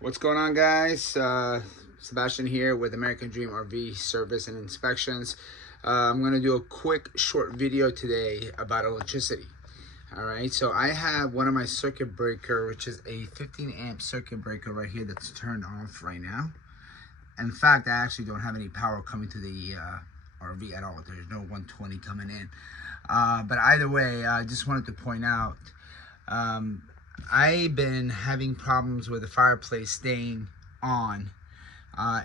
What's going on, guys? Sebastian here with American Dream RV Service and Inspections. I'm going to do a quick short video today about electricity. Alright, so I have one of my circuit breaker, which is a 15 amp circuit breaker right here that's turned off right now. In fact, I actually don't have any power coming to the RV at all. There's no 120 coming in. But either way, I just wanted to point out, I've been having problems with the fireplace staying on.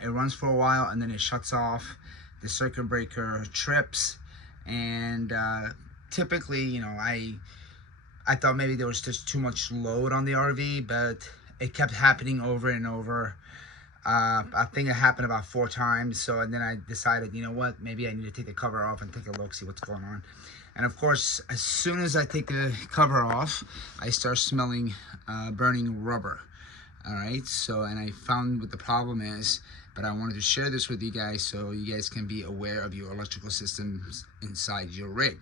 It runs for a while and then it shuts off. The circuit breaker trips, and typically, I thought maybe there was just too much load on the RV, but it kept happening over and over. I think it happened about 4 times. So then I decided, you know what, maybe I need to take the cover off and take a look, see what's going on. And of course, as soon as I take the cover off, I start smelling burning rubber. All right, so, and I found what the problem is, but I wanted to share this with you guys so you guys can be aware of your electrical systems inside your rig.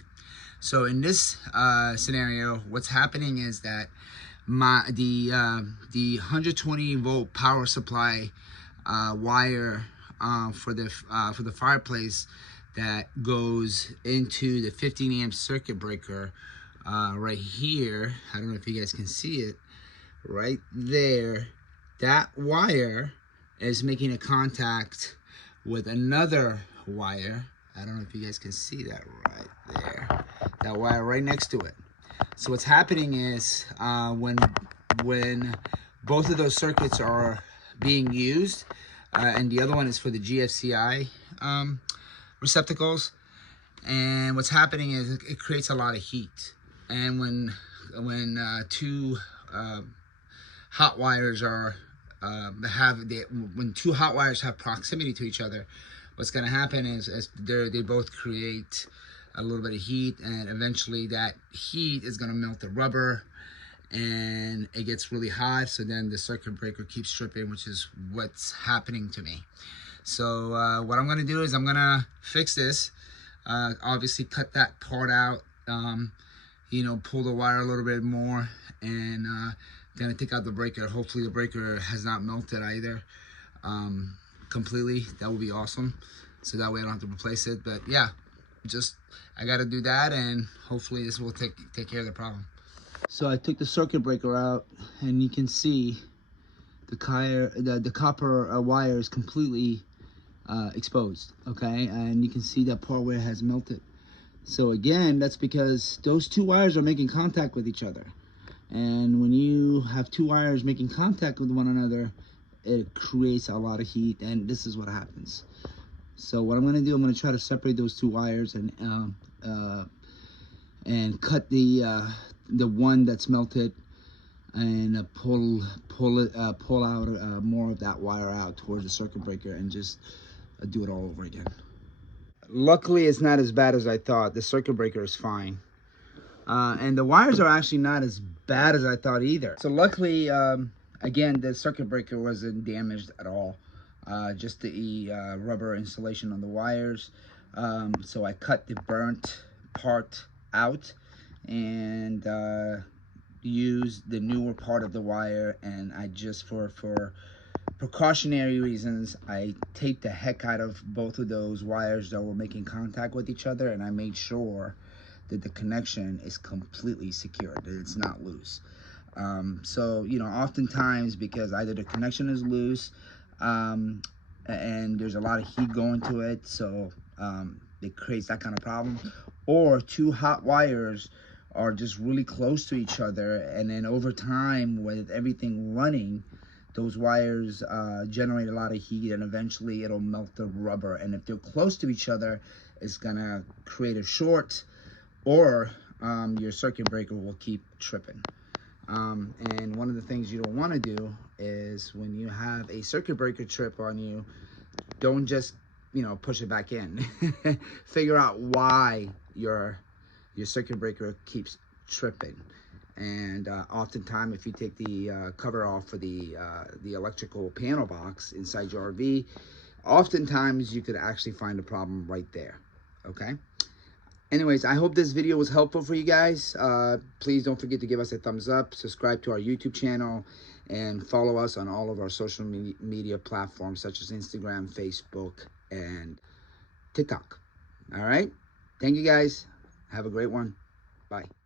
So in this scenario, what's happening is that the 120 volt power supply wire for the fireplace that goes into the 15 amp circuit breaker right here. I don't know if you guys can see it right there. That wire is making a contact with another wire. I don't know if you guys can see that right there. That wire right next to it. So what's happening is when both of those circuits are being used, and the other one is for the GFCI receptacles, and what's happening is it creates a lot of heat. And when two hot wires are when two hot wires have proximity to each other, what's going to happen is they both create a little bit of heat, and eventually that heat is going to melt the rubber and it gets really hot. So then the circuit breaker keeps tripping, which is what's happening to me. So what I'm going to do is I'm going to fix this. Obviously cut that part out, pull the wire a little bit more, and gonna take out the breaker. Hopefully the breaker has not melted either completely. That would be awesome, so that way I don't have to replace it. But yeah, I gotta do that, and hopefully this will take care of the problem. So I took the circuit breaker out, and you can see the copper wire is completely exposed. Okay, and you can see that part where it has melted. So again, that's because those two wires are making contact with each other. And when you have two wires making contact with one another, it creates a lot of heat, and this is what happens. So what I'm going to do, I'm going to try to separate those two wires and cut the one that's melted, and pull out more of that wire out towards the circuit breaker, and just do it all over again. Luckily, it's not as bad as I thought. The circuit breaker is fine. And the wires are actually not as bad as I thought either. So luckily, again, the circuit breaker wasn't damaged at all. Just the rubber insulation on the wires. So I cut the burnt part out and used the newer part of the wire, and I just, for precautionary reasons, I taped the heck out of both of those wires that were making contact with each other, and I made sure that the connection is completely secure, that it's not loose. So, oftentimes, because either the connection is loose and there's a lot of heat going to it, so it creates that kind of problem, or two hot wires are just really close to each other, and then over time, with everything running, those wires generate a lot of heat, and eventually it'll melt the rubber. And if they're close to each other, it's gonna create a short, or your circuit breaker will keep tripping. And one of the things you don't want to do is, when you have a circuit breaker trip on you, don't just push it back in. Figure out why your circuit breaker keeps tripping. And oftentimes, if you take the cover off for the electrical panel box inside your RV, oftentimes you could actually find a problem right there. Okay. Anyways, I hope this video was helpful for you guys. Please don't forget to give us a thumbs up, subscribe to our YouTube channel, and follow us on all of our social media platforms such as Instagram, Facebook, and TikTok. All right. Thank you guys. Have a great one. Bye.